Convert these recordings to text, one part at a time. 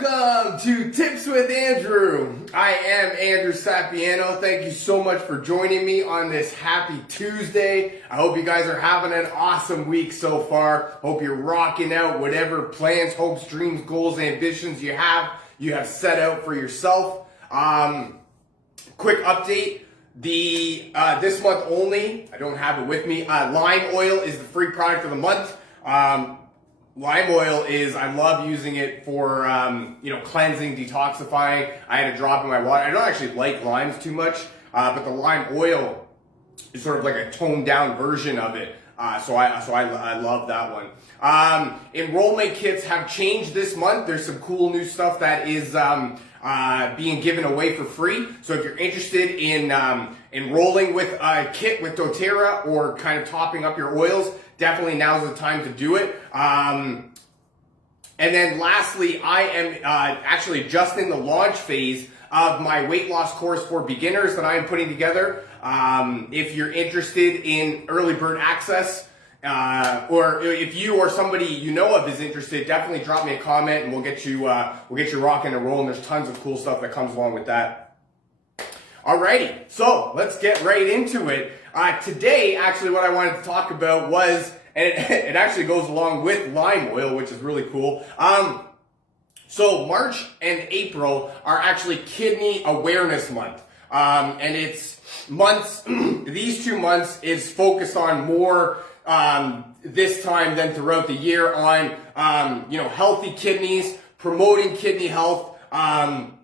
Welcome to Tips with Andrew. I am Andrew Sapiano. Thank you so much for joining me on this happy Tuesday. I hope you guys are having an awesome week so far. Hope you're rocking out whatever plans, hopes, dreams, goals, ambitions you have set out for yourself. Quick update. This month only, I don't have it with me, lime oil is the free product of the month. Lime oil I love using it for, cleansing, detoxifying. I had a drop in my water. I don't actually like limes too much, but the lime oil is sort of like a toned down version of it. So I love that one. Enrollment kits have changed this month. There's some cool new stuff that is being given away for free. So if you're interested in enrolling with a kit with doTERRA or kind of topping up your oils, definitely now's the time to do it. And then lastly, I am actually just in the launch phase of my weight loss course for beginners that I am putting together. If you're interested in early bird access, or if you or somebody you know of is interested, definitely drop me a comment and we'll get you rocking and rolling. There's tons of cool stuff that comes along with that. Alrighty, so let's get right into it. Today, actually, what I wanted to talk about was, and it actually goes along with lime oil, which is really cool. So March and April are actually Kidney Awareness Month. And it's months, these 2 months is focused on more this time than throughout the year on, healthy kidneys, promoting kidney health, helping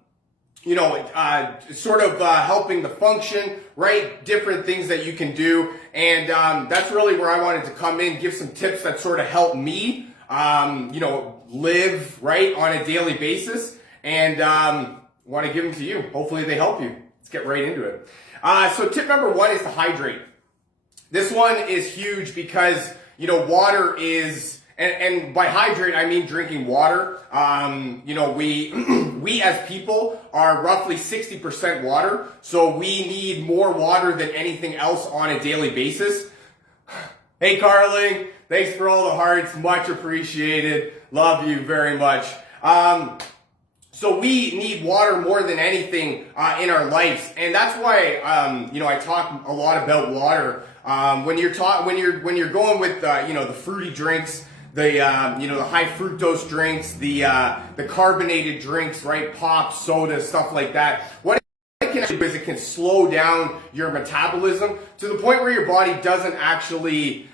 the function, right? Different things that you can do. And that's really where I wanted to come in, give some tips that sort of help me, live, right, on a daily basis. And want to give them to you. Hopefully they help you. Let's get right into it. So tip number 1 is to hydrate. This one is huge because, water is, and by hydrate, I mean drinking water. We as people are roughly 60% water. So we need more water than anything else on a daily basis. Hey, Carling, thanks for all the hearts. Much appreciated. Love you very much. So we need water more than anything in our lives, and that's why I talk a lot about water. When you're going with the fruity drinks, the high fructose drinks, the carbonated drinks, right? Pop, soda, stuff like that. What it can do is it can slow down your metabolism to the point where your body doesn't actually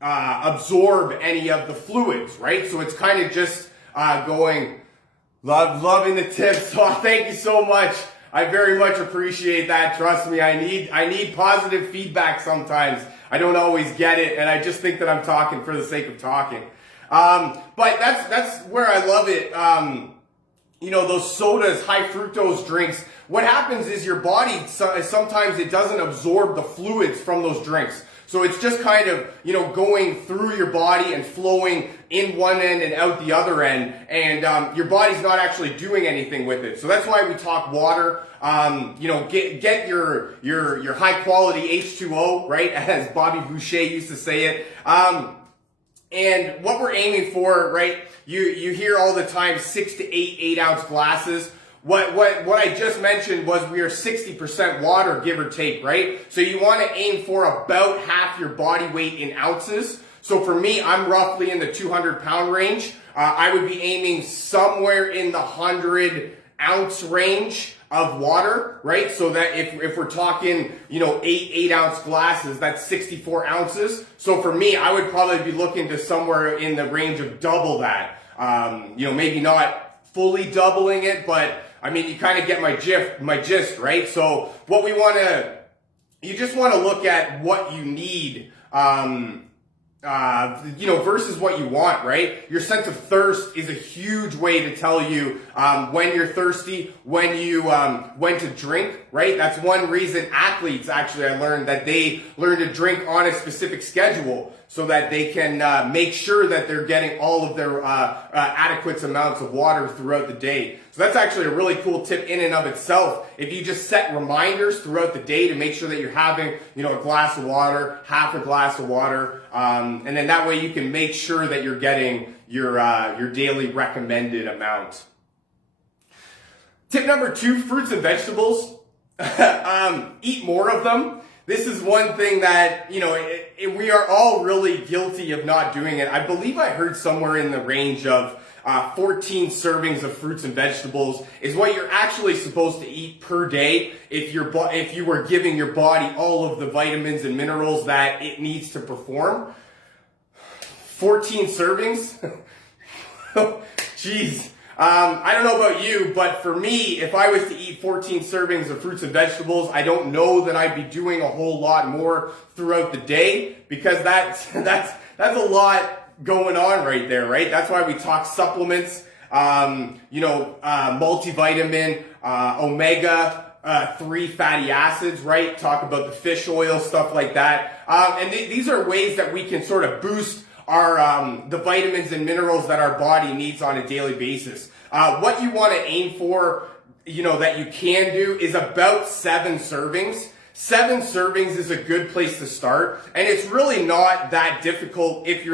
absorb any of the fluids, right? So it's kind of just going. Loving the tips. Oh, thank you so much. I very much appreciate that. Trust me, I need positive feedback sometimes. I don't always get it, and I just think that I'm talking for the sake of talking. But that's where I love it. Those sodas, high fructose drinks. What happens is your body sometimes it doesn't absorb the fluids from those drinks. So it's just kind of, going through your body and flowing in one end and out the other end. And your body's not actually doing anything with it. So that's why we talk water. Get your high quality H2O, right? As Bobby Boucher used to say it. And what we're aiming for, right? You hear all the time 6 to 8 8-ounce glasses. What I just mentioned was we are 60% water, give or take, right? So you want to aim for about half your body weight in ounces. So for me, I'm roughly in the 200-pound range. I would be aiming somewhere in the 100-ounce range of water, right? So that if we're talking, 8-ounce glasses, that's 64 ounces. So for me, I would probably be looking to somewhere in the range of double that. Maybe not fully doubling it, but I mean, you kind of get my gist, right? So what you just want to look at what you need, versus what you want, right? Your sense of thirst is a huge way to tell you when you're thirsty, when to drink, right? That's one reason athletes, actually, I learned that they learn to drink on a specific schedule. so that they can make sure that they're getting all of their adequate amounts of water throughout the day. So that's actually a really cool tip in and of itself. If you just set reminders throughout the day to make sure that you're having, a glass of water, half a glass of water, and then that way you can make sure that you're getting your daily recommended amount. Tip number 2, fruits and vegetables. Eat more of them. This is one thing that, we are all really guilty of not doing it. I believe I heard somewhere in the range of 14 servings of fruits and vegetables is what you're actually supposed to eat per day if you were giving your body all of the vitamins and minerals that it needs to perform. 14 servings? Jeez. I don't know about you, but for me, if I was to eat 14 servings of fruits and vegetables, I don't know that I'd be doing a whole lot more throughout the day, because that's a lot going on right there, right? That's why we talk supplements, multivitamin, omega-3 fatty acids, right? Talk about the fish oil, stuff like that. And these are ways that we can sort of boost the vitamins and minerals that our body needs on a daily basis. What you want to aim for, that you can do is about 7 servings. 7 servings is a good place to start, and it's really not that difficult if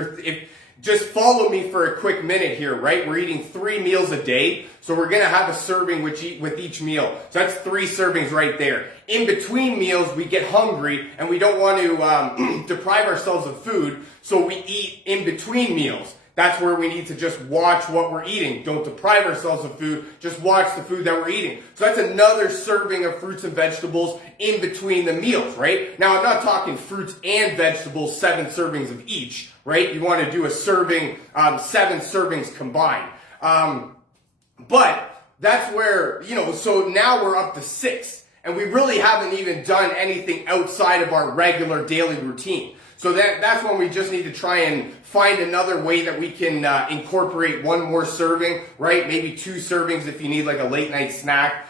just follow me for a quick minute here, right? We're eating 3 meals a day, so we're going to have a serving with each meal. So that's 3 servings right there. In between meals, we get hungry, and we don't want to deprive ourselves of food, so we eat in between meals. That's where we need to just watch what we're eating. Don't deprive ourselves of food. Just watch the food that we're eating. So that's another serving of fruits and vegetables in between the meals, right? Now, I'm not talking fruits and vegetables, 7 servings of each, right? You want to do a serving, 7 servings combined. But that's where, so now we're up to 6. And we really haven't even done anything outside of our regular daily routine. So that's when we just need to try and find another way that we can incorporate one more serving, right? Maybe 2 servings if you need like a late night snack.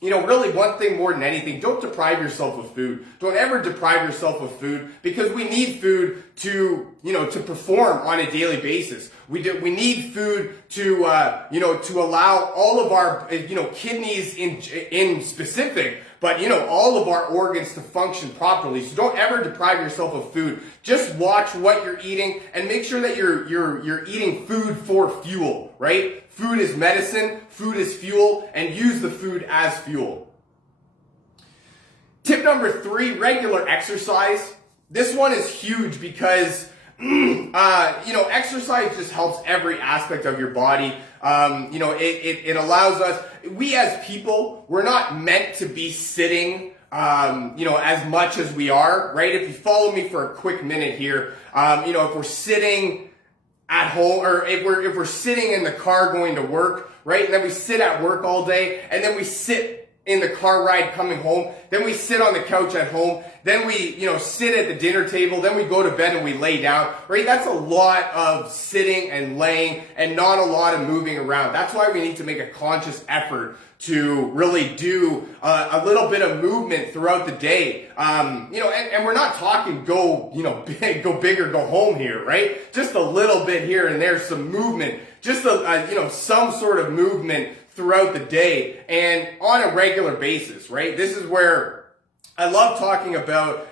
Really one thing more than anything, don't deprive yourself of food. Don't ever deprive yourself of food, because we need food to perform on a daily basis. We need food to allow all of our, kidneys in specific, but all of our organs to function properly. So don't ever deprive yourself of food. Just watch what you're eating and make sure that you're eating food for fuel, right? Food is medicine, food is fuel, and use the food as fuel. Tip number 3, regular exercise. This one is huge because exercise just helps every aspect of your body. It allows us, we as people, we're not meant to be sitting, as much as we are, right? If you follow me for a quick minute here, if we're sitting at home, or if we're sitting in the car going to work, right? And then we sit at work all day, and then we sit in the car ride coming home, then we sit on the couch at home, then we, sit at the dinner table, then we go to bed and we lay down, right? That's a lot of sitting and laying and not a lot of moving around. That's why we need to make a conscious effort to really do a little bit of movement throughout the day. And we're not talking go big or go home here, right? Just a little bit here and there, some movement, just some sort of movement throughout the day and on a regular basis, right? This is where I love talking about,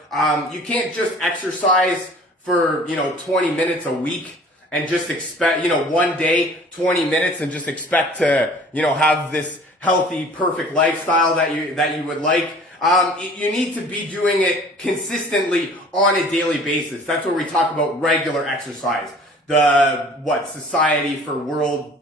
you can't just exercise for, 20 minutes a week and just expect, one day, 20 minutes and just expect to, have this healthy, perfect lifestyle that you would like. You need to be doing it consistently on a daily basis. That's where we talk about regular exercise. The, Society for World,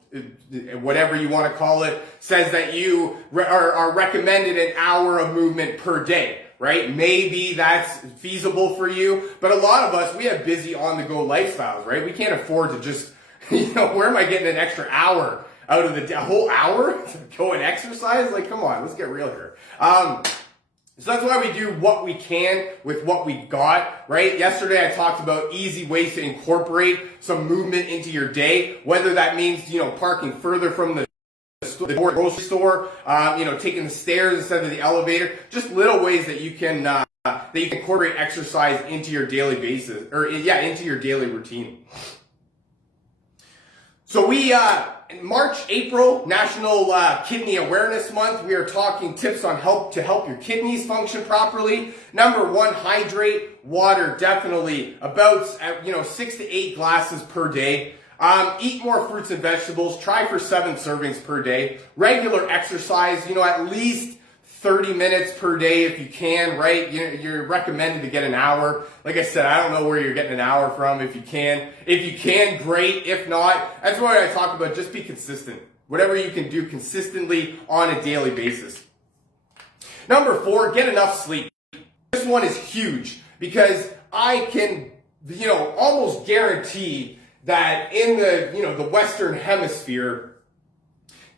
whatever you want to call it, says that you are recommended an hour of movement per day, right? Maybe that's feasible for you, but a lot of us, we have busy on-the-go lifestyles, right? We can't afford to just, where am I getting an extra hour out of a whole hour to go and exercise? Like, come on, let's get real here. So that's why we do what we can with what we got, right? Yesterday I talked about easy ways to incorporate some movement into your day, whether that means, parking further from the grocery store, taking the stairs instead of the elevator, just little ways that you can that you can incorporate exercise into your daily basis, into your daily routine. So we, in March, April, National Kidney Awareness Month, we are talking tips on to help your kidneys function properly. Number one, hydrate. Water, definitely. About, 6 to 8 glasses per day. Eat more fruits and vegetables. Try for 7 servings per day. Regular exercise, at least 30 minutes per day if you can, right? You're recommended to get an hour. Like I said, I don't know where you're getting an hour from if you can. If you can, great. If not, that's what I talk about. Just be consistent. Whatever you can do consistently on a daily basis. Number 4, get enough sleep. This one is huge because I can, almost guarantee that in the Western Hemisphere,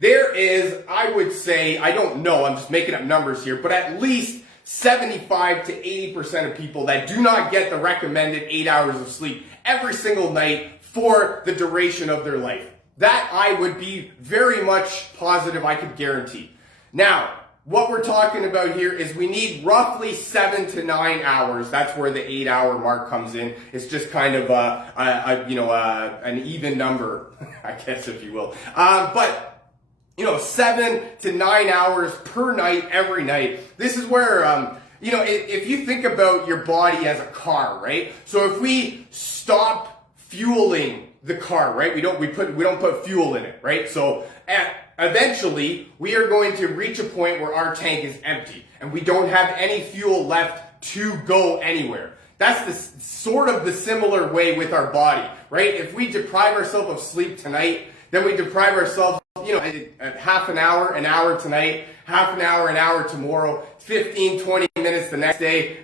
there is, I would say, I don't know, I'm just making up numbers here, but at least 75 to 80% of people that do not get the recommended 8 hours of sleep every single night for the duration of their life. That I would be very much positive I could guarantee. Now, what we're talking about here is we need roughly 7 to 9 hours. That's where the 8-hour mark comes in. It's just kind of an even number, I guess, if you will. But 7 to 9 hours per night, every night. This is where, if you think about your body as a car, right? So if we stop fueling the car, right? We don't put fuel in it, right? So eventually we are going to reach a point where our tank is empty and we don't have any fuel left to go anywhere. That's the sort of the similar way with our body, right? If we deprive ourselves of sleep tonight, then we deprive ourselves half an hour tonight, half an hour tomorrow, 15, 20 minutes the next day,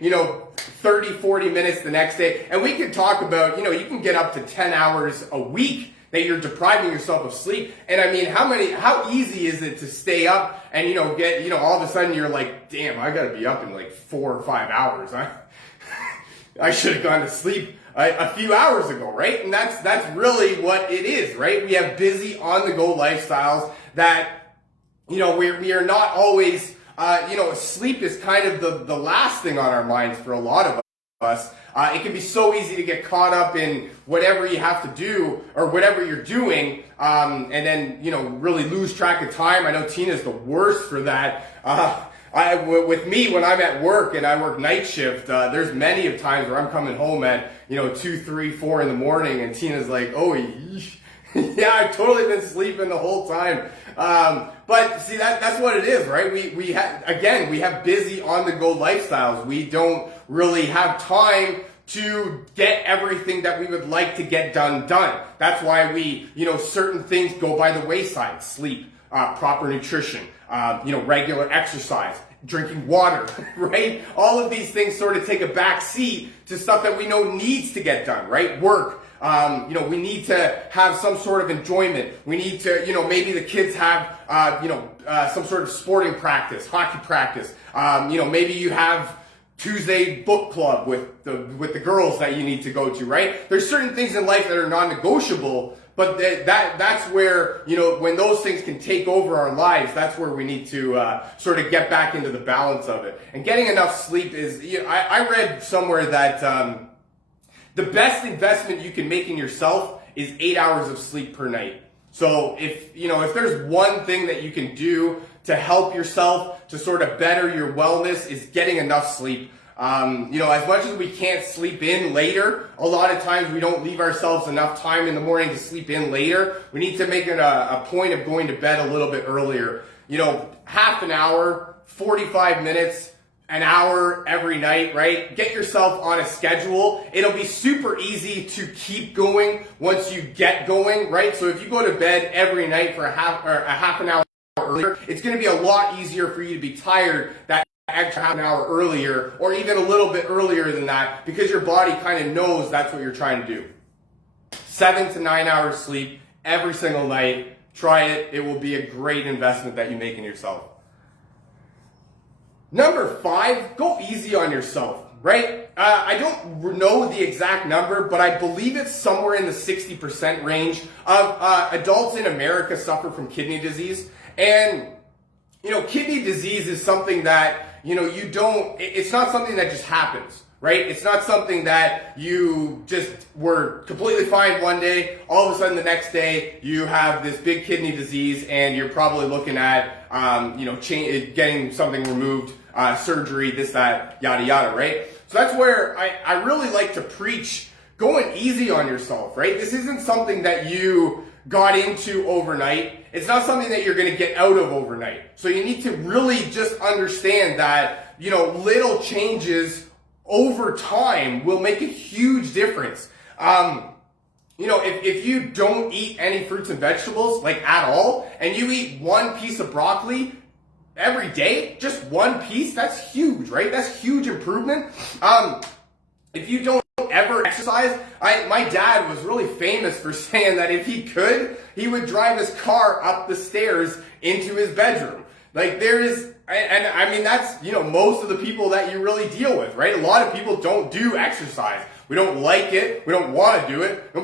30, 40 minutes the next day. And we could talk about, you can get up to 10 hours a week that you're depriving yourself of sleep. And I mean, how easy is it to stay up and, get, all of a sudden you're like, damn, I gotta be up in like 4 or 5 hours. I should have gone to sleep a few hours ago, right? And that's really what it is, right? We have busy on-the-go lifestyles that, we are not always, sleep is kind of the last thing on our minds for a lot of us. It can be so easy to get caught up in whatever you have to do or whatever you're doing, and then, really lose track of time. I know Tina's the worst for that. With me, when I'm at work and I work night shift, there's many of times where I'm coming home at, 2, 3, 4 in the morning and Tina's like, oh, yeah, I've totally been sleeping the whole time. But see, that's what it is, right? We have busy on-the-go lifestyles. We don't really have time to get everything that we would like to get done. That's why certain things go by the wayside. Sleep, proper nutrition, regular exercise, drinking water, right? All of these things sort of take a back seat to stuff that we know needs to get done, right? Work. We need to have some sort of enjoyment. We need to, maybe the kids have, some sort of sporting practice, hockey practice. Maybe you have Tuesday book club with the girls that you need to go to, right? There's certain things in life that are non-negotiable, but that's where, when those things can take over our lives, that's where we need to sort of get back into the balance of it. And getting enough sleep is, I read somewhere that the best investment you can make in yourself is 8 hours of sleep per night. So if there's one thing that you can do to help yourself to sort of better your wellness is getting enough sleep. As much as we can't sleep in later, a lot of times we don't leave ourselves enough time in the morning to sleep in later. We need to make it a point of going to bed a little bit earlier. Half an hour, 45 minutes, an hour every night, right? Get yourself on a schedule. It'll be super easy to keep going once you get going, right? So if you go to bed every night for a half an hour earlier, it's going to be a lot easier for you to be tired that extra half an hour earlier, or even a little bit earlier than that, because your body kind of knows that's what you're trying to do. 7 to 9 hours sleep every single night. Try it. It will be a great investment that you make in yourself. Number 5, go easy on yourself, right? I don't know the exact number, but I believe it's somewhere in the 60% range of adults in America suffer from kidney disease. And, kidney disease is something that, it's not something that just happens, right? It's not something that you just were completely fine one day, all of a sudden the next day you have this big kidney disease and you're probably looking at, getting something removed, surgery, this, that, yada, yada, right? So that's where I really like to preach going easy on yourself, right? This isn't something that you got into overnight. It's not something that you're going to get out of overnight. So you need to really just understand that, little changes over time will make a huge difference. If you don't eat any fruits and vegetables, like at all, and you eat one piece of broccoli every day, just one piece, that's huge, right? That's huge improvement. If you don't ever exercise, my dad was really famous for saying that if he could, he would drive his car up the stairs into his bedroom. Like that's, most of the people that you really deal with, right? A lot of people don't do exercise. We don't like it. We don't want to do it.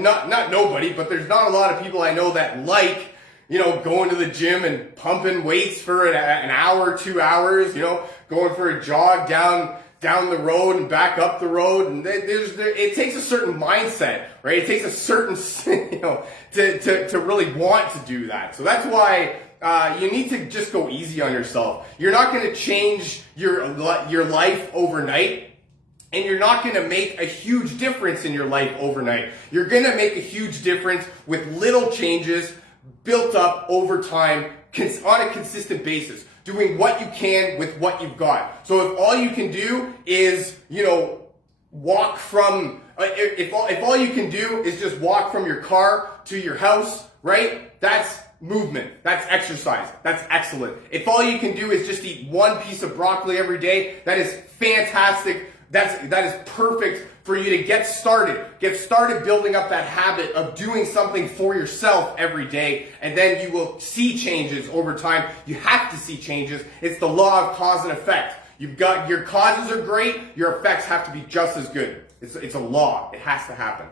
Not nobody, but there's not a lot of people I know that like, going to the gym and pumping weights for an hour, 2 hours, going for a jog down the road and back up the road. And it takes a certain mindset, right? It takes a certain, to really want to do that. So that's why you need to just go easy on yourself. You're not going to change your life overnight. And you're not going to make a huge difference in your life overnight. You're going to make a huge difference with little changes built up over time on a consistent basis, doing what you can with what you've got. So if all you can do is, walk from, if all you can do is just walk from your car to your house, right? That's movement. That's exercise. That's excellent. If all you can do is just eat one piece of broccoli every day, that is fantastic. That is perfect for you to get started. Get started building up that habit of doing something for yourself every day, and then you will see changes over time. You have to see changes. It's the law of cause and effect. You've got your causes are great, your effects have to be just as good. It's a law. It has to happen.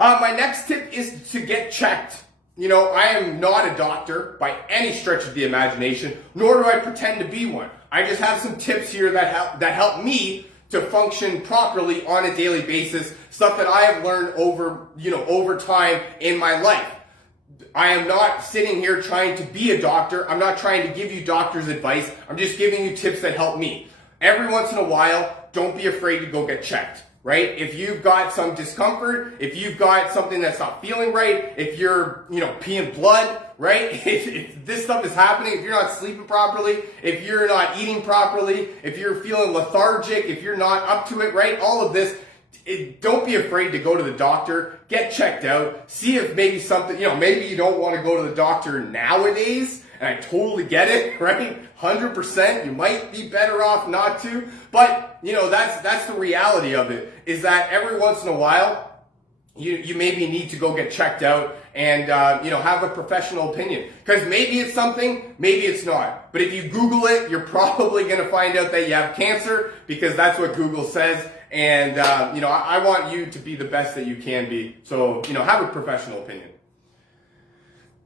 My next tip is to get checked. I am not a doctor by any stretch of the imagination, nor do I pretend to be one. I just have some tips here that help me to function properly on a daily basis, stuff that I have learned over time in my life. I am not sitting here trying to be a doctor. I'm not trying to give you doctor's advice. I'm just giving you tips that help me. Every once in a while, don't be afraid to go get checked. Right? If you've got some discomfort, if you've got something that's not feeling right, if you're, peeing blood, right? If this stuff is happening, if you're not sleeping properly, if you're not eating properly, if you're feeling lethargic, if you're not up to it, right? All of this, don't be afraid to go to the doctor, get checked out, see if maybe something, maybe you don't want to go to the doctor nowadays, and I totally get it, right? 100%, you might be better off not to, but that's the reality of it, is that every once in a while, you maybe need to go get checked out and, have a professional opinion. Because maybe it's something, maybe it's not. But if you Google it, you're probably going to find out that you have cancer, because that's what Google says. And, I want you to be the best that you can be. So, have a professional opinion.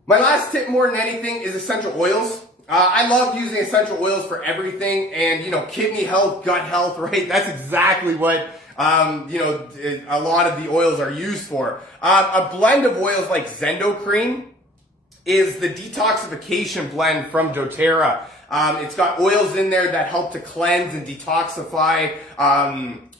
My last tip more than anything is essential oils. I love using essential oils for everything, and kidney health, gut health, right? That's exactly what a lot of the oils are used for. A blend of oils like Zendocrine is the detoxification blend from doTERRA. It's got oils in there that help to cleanse and detoxify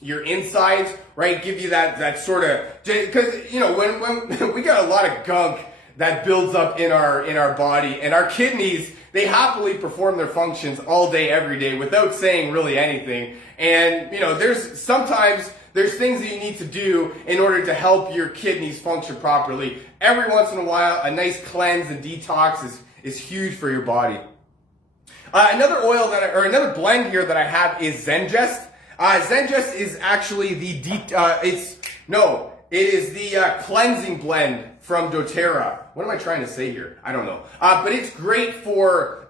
your insides, right? Give you that sort of, because when we got a lot of gunk that builds up in our body, and our kidneys, they happily perform their functions all day, every day without saying really anything. And, there's things that you need to do in order to help your kidneys function properly. Every once in a while, a nice cleanse and detox is huge for your body. Another oil another blend here that I have is Zengest. Zengest is actually it is the cleansing blend from doTERRA. What am I trying to say here? I don't know. But it's great for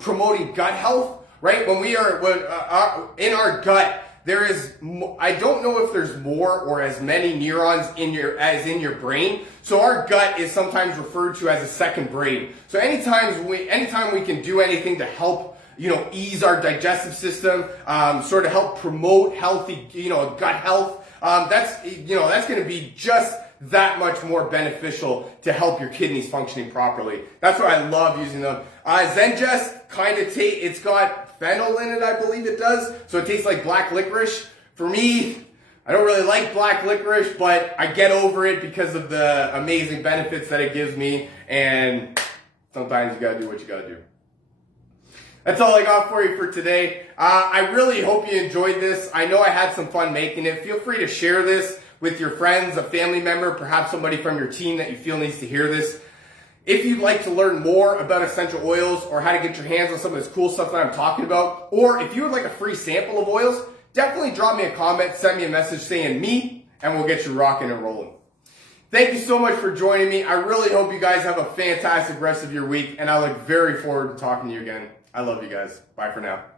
promoting gut health, right? When in our gut, there is, I don't know if there's more or as many neurons in your brain. So our gut is sometimes referred to as a second brain. So anytime we can do anything to help ease our digestive system, sort of help promote healthy, gut health. That's going to be just that much more beneficial to help your kidneys functioning properly. That's why I love using them. Zengest it's got fennel in it, I believe it does. So it tastes like black licorice. For me, I don't really like black licorice, but I get over it because of the amazing benefits that it gives me. And sometimes you gotta do what you gotta do. That's all I got for you for today. I really hope you enjoyed this. I know I had some fun making it. Feel free to share this with your friends, a family member, perhaps somebody from your team that you feel needs to hear this. If you'd like to learn more about essential oils or how to get your hands on some of this cool stuff that I'm talking about, or if you would like a free sample of oils, definitely drop me a comment, send me a message saying me, and we'll get you rocking and rolling. Thank you so much for joining me. I really hope you guys have a fantastic rest of your week, and I look very forward to talking to you again. I love you guys. Bye for now.